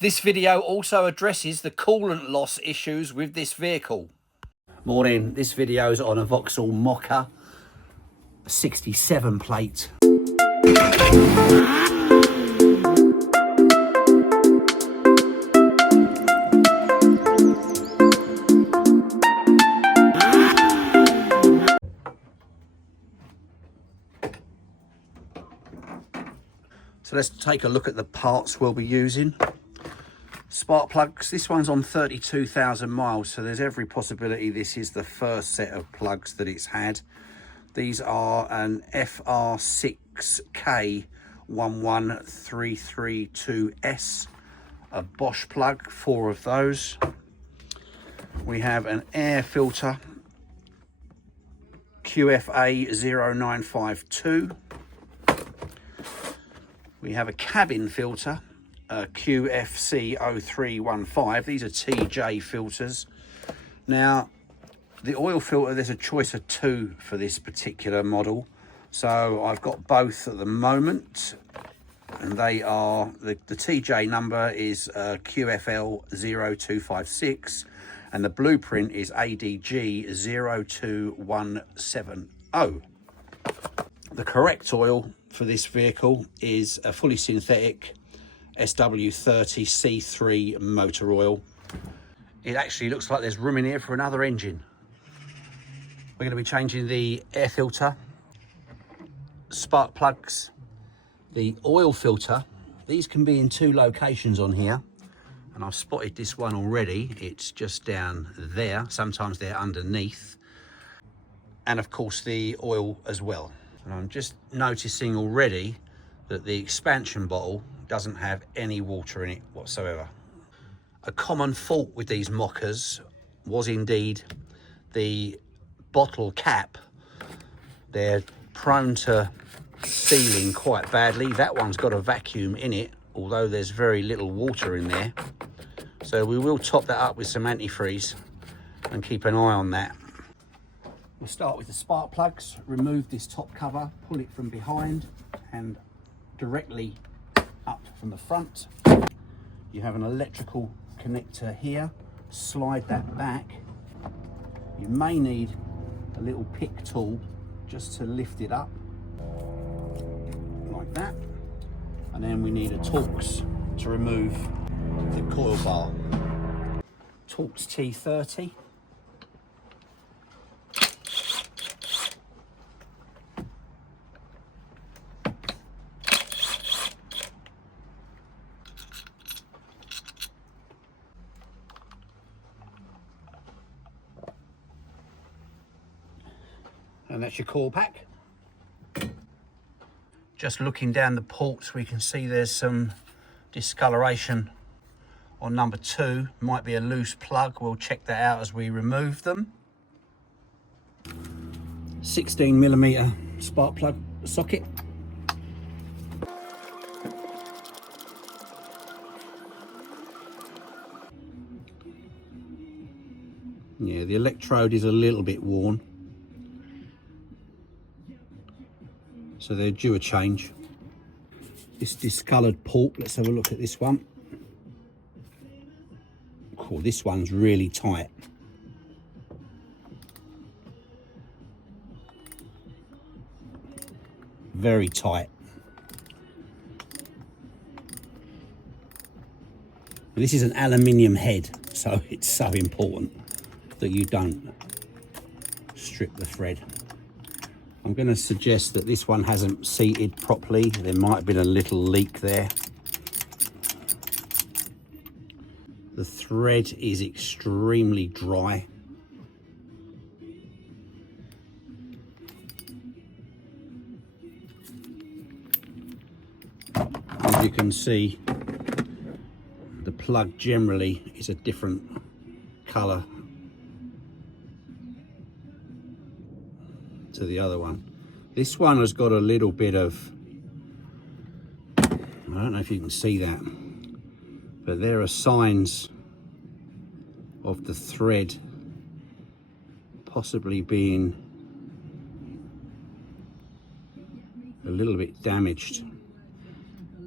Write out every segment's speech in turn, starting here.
This video also addresses the coolant loss issues with this vehicle. Morning, this video's on a Vauxhall Mokka 67 plate. So let's take a look at the parts we'll be using. Spark plugs, this one's on 32,000 miles, so there's every possibility this is the first set of plugs that it's had. These are an FR6K11332S, a Bosch plug, 4 of those. We have an air filter, QFA0952. We have a cabin filter, QFC0315. These are TJ filters. Now, the oil filter, there's a choice of 2 for this particular model. So I've got both at the moment. And they are, the TJ number is QFL0256. And the blueprint is ADG02170. The correct oil for this vehicle is a fully synthetic SW30 C3 motor oil. It actually looks like there's room in here for another engine. We're going to be changing the air filter, spark plugs, the oil filter. These can be in 2 locations on here, and I've spotted this one already. It's just down there. Sometimes they're underneath. And of course the oil as well. And I'm just noticing already that the expansion bottle doesn't have any water in it whatsoever. A common fault with these Mokkas was indeed the bottle cap. They're prone to sealing quite badly. That one's got a vacuum in it, although there's very little water in there. So we will top that up with some antifreeze and keep an eye on that. We'll start with the spark plugs. Remove this top cover, pull it from behind and directly up from the front. You have an electrical connector here. Slide that back. You may need a little pick tool just to lift it up, like that. And then we need a Torx to remove the coil bar. Torx T30. And that's your coil pack. Just looking down the ports, we can see there's some discoloration on number 2. Might be a loose plug. We'll check that out as we remove them. 16mm spark plug socket. Yeah, the electrode is a little bit worn, so they're due a change. This discoloured port, let's have a look at this one. Oh, this one's really tight. Very tight. This is an aluminium head, so it's so important that you don't strip the thread. I'm going to suggest that this one hasn't seated properly. There might have been a little leak there. The thread is extremely dry. As you can see, the plug generally is a different colour to the other one. This one has got a little bit of, I don't know if you can see that, but there are signs of the thread possibly being a little bit damaged,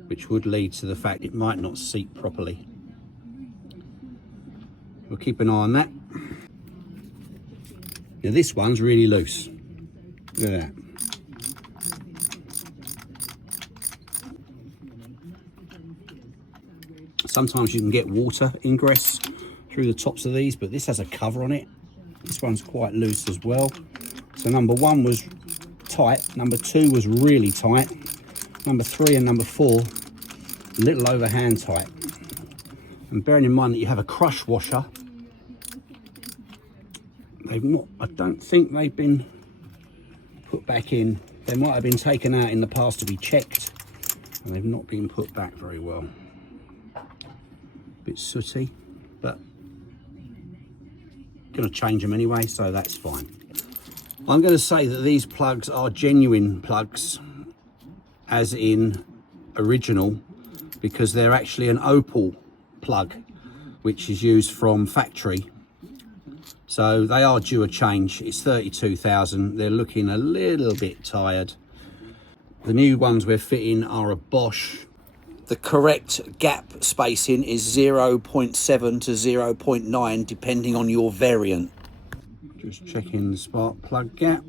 which would lead to the fact it might not seat properly. We'll keep an eye on that. Now this one's really loose. Look at that. Sometimes you can get water ingress through the tops of these, but this has a cover on it. This one's quite loose as well. So number 1 was tight, number 2 was really tight, number 3 and number 4 a little over hand tight. And bearing in mind that you have a crush washer, they've not, I don't think they've been put back in. They might have been taken out in the past to be checked, and they've not been put back very well. Bit sooty, but going to change them anyway, so that's fine. I'm going to say that these plugs are genuine plugs, as in original, because they're actually an opal plug which is used from factory, so they are due a change. It's 32,000. They're looking a little bit tired. The new ones we're fitting are a Bosch. The correct gap spacing is 0.7 to 0.9 depending on your variant. Just checking the spark plug gap.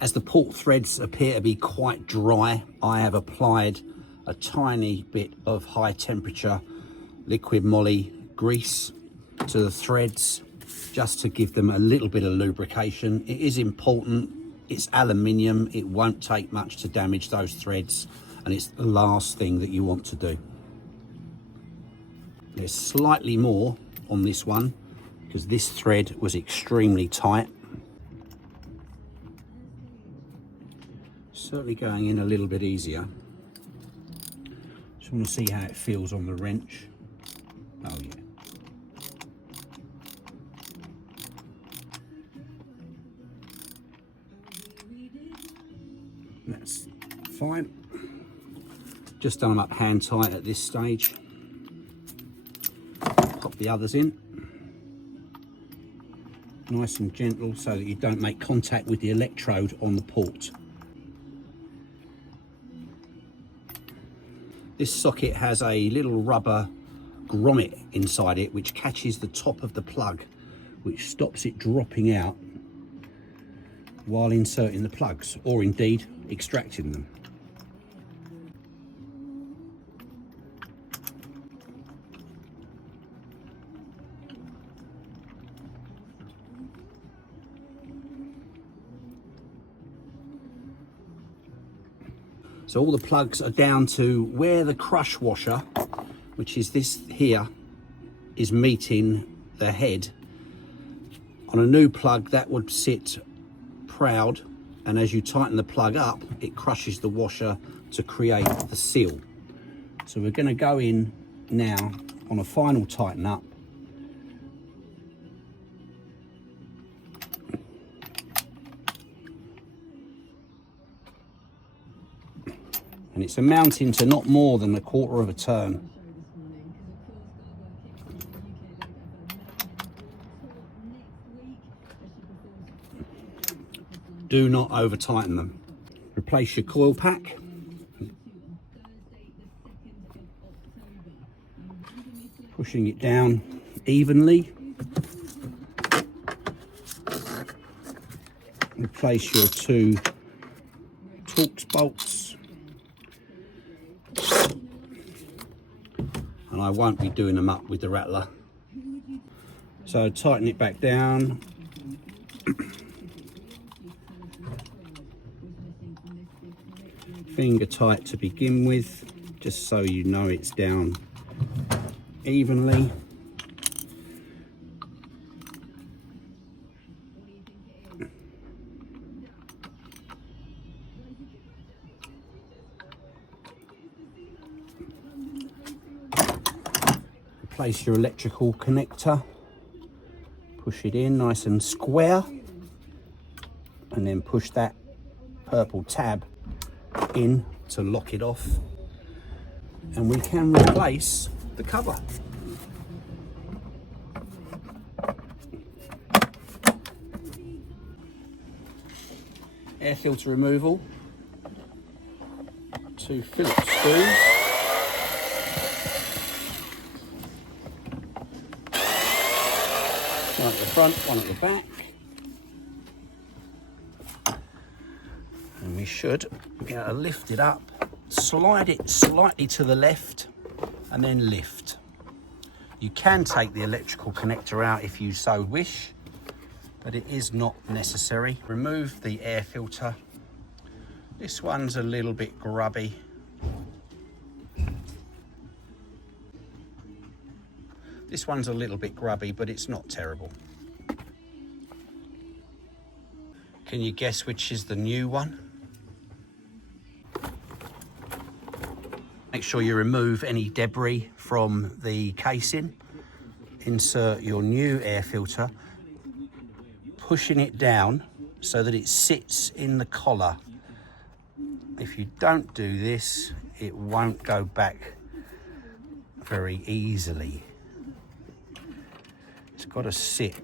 As the port threads appear to be quite dry, I have applied a tiny bit of high temperature liquid moly grease to the threads, just to give them a little bit of lubrication. It is important. It's aluminium. It won't take much to damage those threads, and it's the last thing that you want to do. There's slightly more on this one because this thread was extremely tight. Certainly going in a little bit easier. Just want to see how it feels on the wrench. Oh yeah. That's fine. Just done them up hand tight at this stage. Pop the others in. Nice and gentle so that you don't make contact with the electrode on the port. This socket has a little rubber grommet inside it which catches the top of the plug, which stops it dropping out while inserting the plugs, or indeed extracting them. So all the plugs are down to where the crush washer, which is this here, is meeting the head. On a new plug that would sit proud, and as you tighten the plug up it crushes the washer to create the seal. So we're going to go in now on a final tighten up. And it's amounting to not more than 1/4 of a turn. Do not over tighten them. Replace your coil pack. Pushing it down evenly. Replace your 2 Torx bolts. And I won't be doing them up with the rattler. So tighten it back down. Finger tight to begin with, just so you know it's down evenly. Place your electrical connector, push it in nice and square, and then push that purple tab in to lock it off, and we can replace the cover. air filter removal, 2 Phillips screws, one at the front, one at the back, and we should be able to lift it up, slide it slightly to the left, and then lift. You can take the electrical connector out if you so wish, but it is not necessary. Remove the air filter. This one's a little bit grubby. This one's a little bit grubby, but it's not terrible. Can you guess which is the new one? Make sure you remove any debris from the casing. Insert your new air filter, pushing it down so that it sits in the collar. If you don't do this, it won't go back very easily. It's got to sit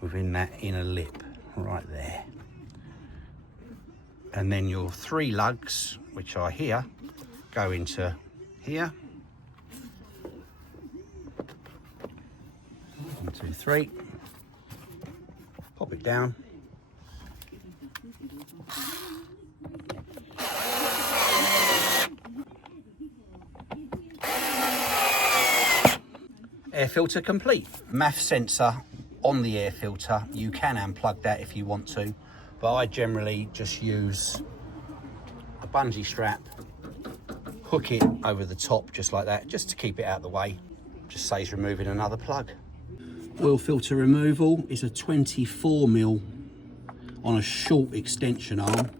within that inner lip right there. And then your 3 lugs, which are here, go into here. 1, 2, 3. Pop it down. Air filter complete. MAF sensor on the air filter. You can unplug that if you want to, but I generally just use a bungee strap, hook it over the top just like that, just to keep it out of the way. Just saves removing another plug. Oil filter removal is a 24mm on a short extension arm.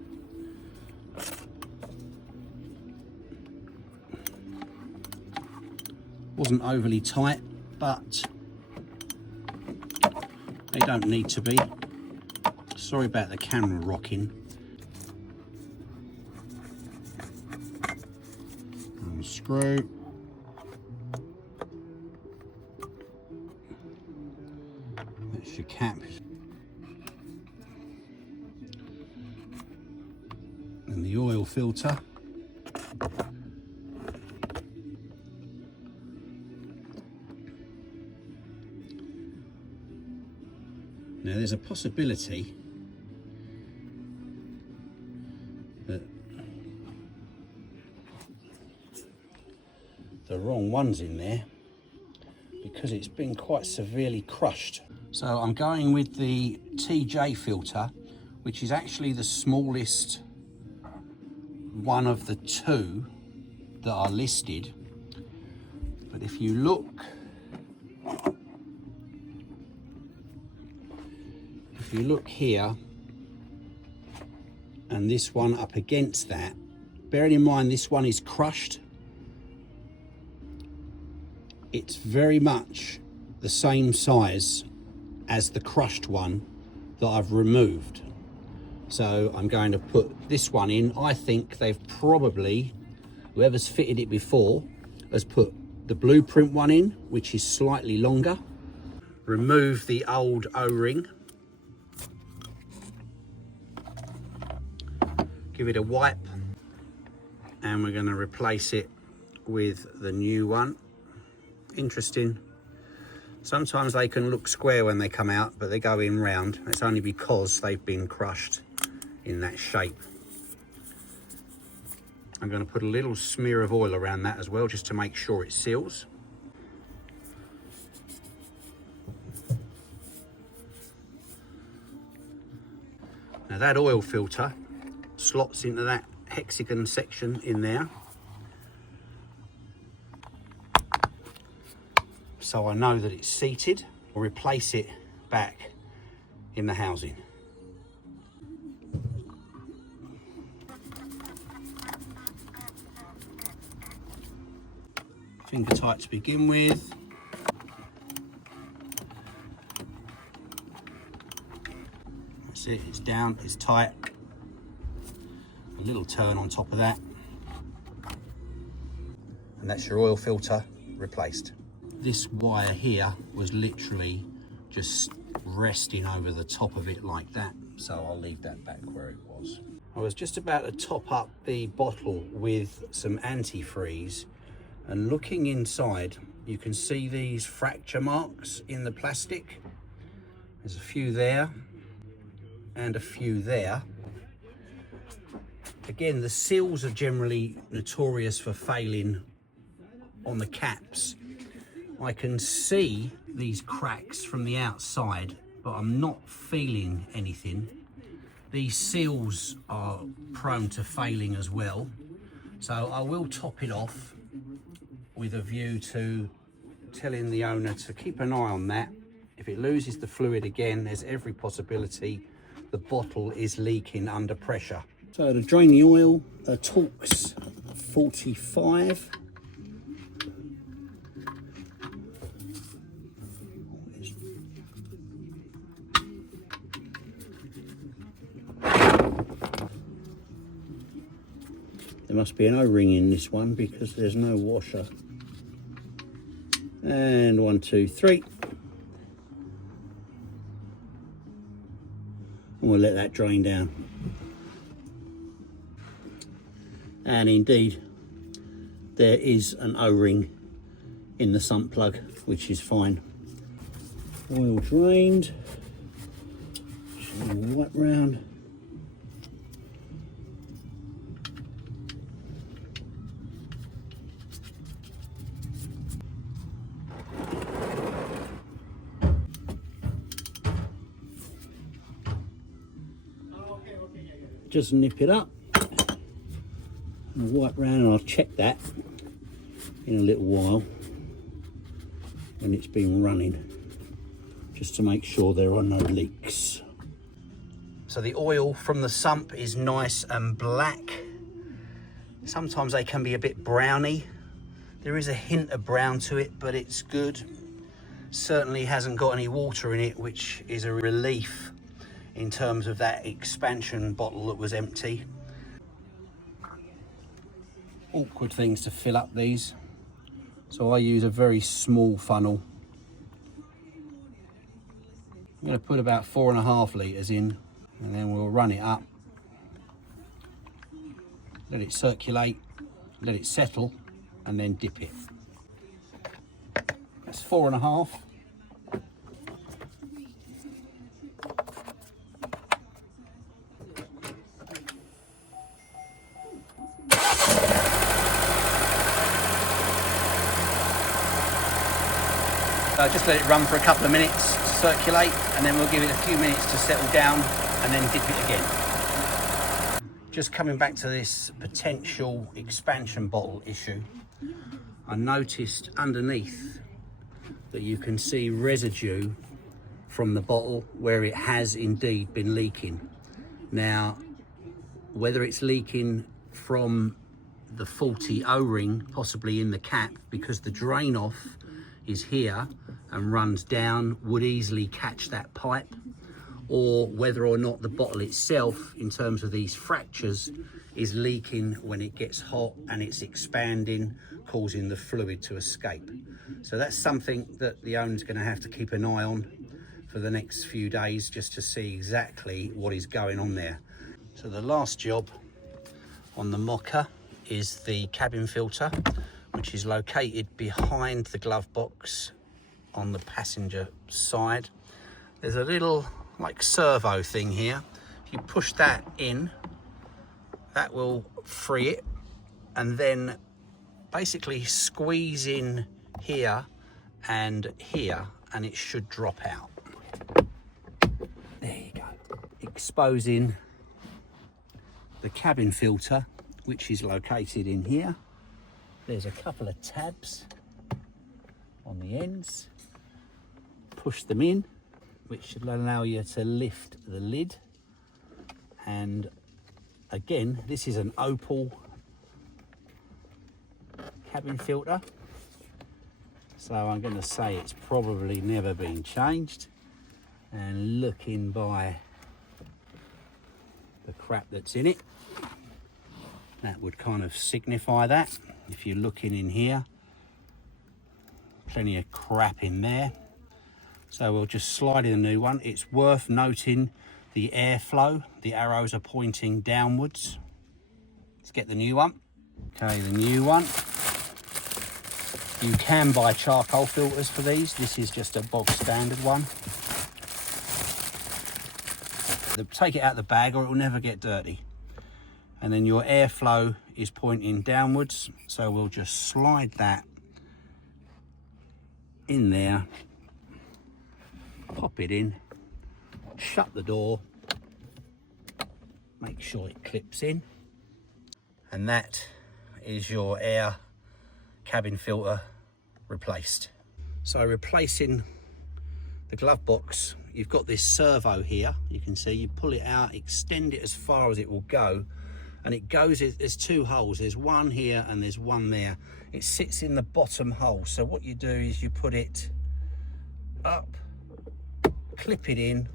Wasn't overly tight, but they don't need to be. Sorry about the camera rocking. Unscrew. That's your cap. And the oil filter. Now there's a possibility that the wrong one's in there because it's been quite severely crushed. So I'm going with the TJ filter, which is actually the smallest one of the 2 that are listed. But if you look, here and this one up against that, bearing in mind this one is crushed, it's very much the same size as the crushed one that I've removed. So I'm going to put this one in. I think they've probably, whoever's fitted it before has put the blueprint one in, which is slightly longer. Remove the old O-ring. Give it a wipe, and we're going to replace it with the new one. Interesting. Sometimes they can look square when they come out, but they go in round. It's only because they've been crushed in that shape. I'm going to put a little smear of oil around that as well, just to make sure it seals. Now that oil filter slots into that hexagon section in there, so I know that it's seated. I'll replace it back in the housing. Finger tight to begin with. That's it, it's down, it's tight. A little turn on top of that, and that's your oil filter replaced. This wire here was literally just resting over the top of it like that. so I'll leave that back where it was. I was just about to top up the bottle with some antifreeze, and looking inside you can see these fracture marks in the plastic. There's a few there and a few there. Again, the seals are generally notorious for failing on the caps. I can see these cracks from the outside, but I'm not feeling anything. These seals are prone to failing as well, so I will top it off with a view to telling the owner to keep an eye on that. If it loses the fluid again, there's every possibility the bottle is leaking under pressure. So to drain the oil, a Torx 45. There must be an O-ring in this one because there's no washer. And 1, 2, 3. And we'll let that drain down. And indeed, there is an O-ring in the sump plug, which is fine. Oil drained. Just wipe round. Just nip it up and wipe round, and I'll check that in a little while when it's been running, just to make sure there are no leaks. So the oil from the sump is nice and black. Sometimes they can be a bit browny. There is a hint of brown to it, but it's good. Certainly hasn't got any water in it, which is a relief in terms of that expansion bottle that was empty. Awkward things to fill up these, so I use a very small funnel. I'm going to put about 4.5 litres in, and then we'll run it up, let it circulate, let it settle, and then dip it. That's 4.5. Just let it run for a couple of minutes, circulate, and then we'll give it a few minutes to settle down and then dip it again. Just coming back to this potential expansion bottle issue, I noticed underneath that you can see residue from the bottle where it has indeed been leaking. Now, whether it's leaking from the faulty O-ring, possibly in the cap, because the drain off is here and runs down, would easily catch that pipe, or whether or not the bottle itself, in terms of these fractures, is leaking when it gets hot and it's expanding, causing the fluid to escape. So that's something that the owner's going to have to keep an eye on for the next few days, just to see exactly what is going on there. So the last job on the Mokka is the cabin filter, which is located behind the glove box on the passenger side. There's a little like servo thing here. If you push that in, that will free it, and then basically squeeze in here and here, and it should drop out. There you go. Exposing the cabin filter, which is located in here. There's a couple of tabs on the ends. Push them in, which should allow you to lift the lid. And again, this is an Opal cabin filter, so I'm going to say it's probably never been changed. And looking by the crap that's in it, that would kind of signify that. If you're looking in here, plenty of crap in there. So we'll just slide in a new one. It's worth noting the airflow. The arrows are pointing downwards. Let's get the new one. Okay, the new one. You can buy charcoal filters for these. This is just a bog standard one. Take it out of the bag or it will never get dirty. And then your airflow is pointing downwards, so we'll just slide that in there, pop it in, shut the door, make sure it clips in, and that is your air cabin filter replaced. So replacing the glove box, you've got this servo here, you can see, you pull it out, extend it as far as it will go, and it goes, there's two holes, there's one here and there's one there. It sits in the bottom hole, so what you do is you put it up, clip it in,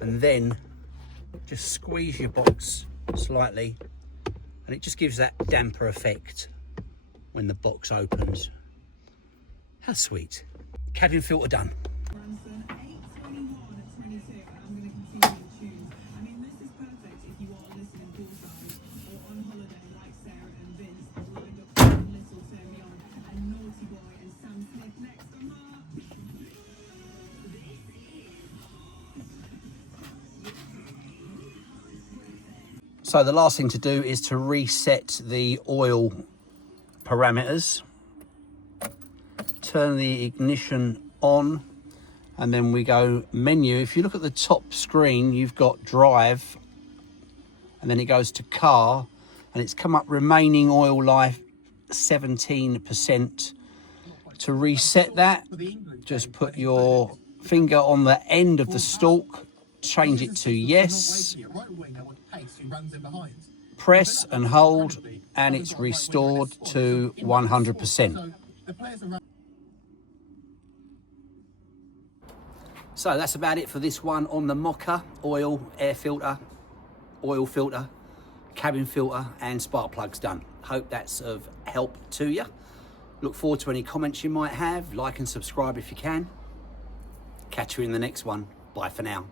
and then just squeeze your box slightly, and it just gives that damper effect when the box opens. How sweet. Cabin filter done. So the last thing to do is to reset the oil parameters. Turn the ignition on, and then we go menu. If you look at the top screen, you've got drive, and then it goes to car, and it's come up remaining oil life 17%. To reset that, just put your finger on the end of the stalk, change it to yes, press and hold, and it's restored to 100%. So that's about it for this one on the Mokka. Oil, air filter, oil filter, cabin filter and spark plugs done. Hope that's of help to you. Look forward to any comments you might have. Like and subscribe if you can. Catch you in the next one. Bye for now.